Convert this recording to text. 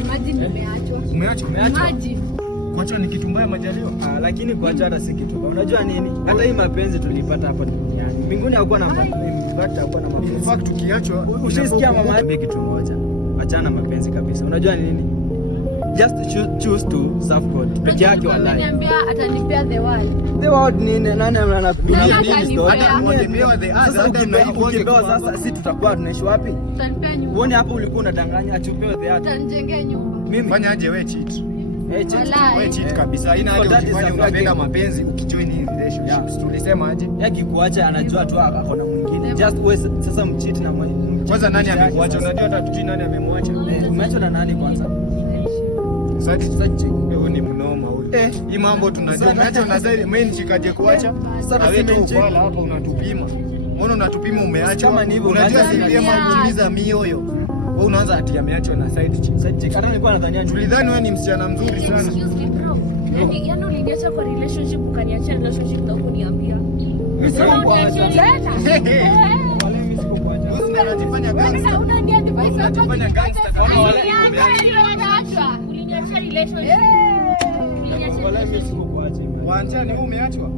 Imagine umeachwa. Imagine. Kuachwa ni kitu mbaya majaliwa. Lakini kuachwa hata si kitu mbaya. Unajua nini? Hata hii mapenzi tulipata hapa duniani. Mbinguni hakuwa na mapenzi, hakuwa na mapenzi. In fact tukiachwa, usisikia mama ambie kitu moja. Achana mapenzi kabisa. Unajua nini? Just choose to serve God. Peke yake wallahi. Ananiambia atanipea the world. The world nini? Nani anapenda nini story? Sasa ukipewa sasa sisi tutakuwa tunaishi wapi? Utanipea nyumba. Uone hapo ulikuwa unadanganya achupewe the other. Utanijengea nyumba. Mimi fanya aje wewe cheat. Wewe cheat kabisa. Haina haja ukifanya unapenda mapenzi ukijoin hii relationship. Tulisema aje? Yaki kuacha anajua tu akona mwingine. Just wewe sasa mcheat na mwenye. Kwanza nani amekuacha? Unajua hata tujui nani amemwacha. Umeachwa na nani kwanza? Sasa wewe ni mnoma huyu. Hii mambo tunajua. Umeacha na zaidi mimi nishikaje kuacha? Sasa wewe tu upala hapa unatupima. Mbona unatupima umeacha? Kama ni hivyo unajua sipima kuuliza mioyo. Wewe unaanza ati ameachwa na side chick. Side chick hata nilikuwa nadhania tulidhani wewe ni msichana mzuri sana. Excuse me bro. Yaani uliniacha kwa relationship ukaniacha relationship na kuniambia. Unajifanya gangster. Unajifanya gangster kama wale uliniacha relationship. wala mimi sikukuacha. Waachani wewe umeachwa.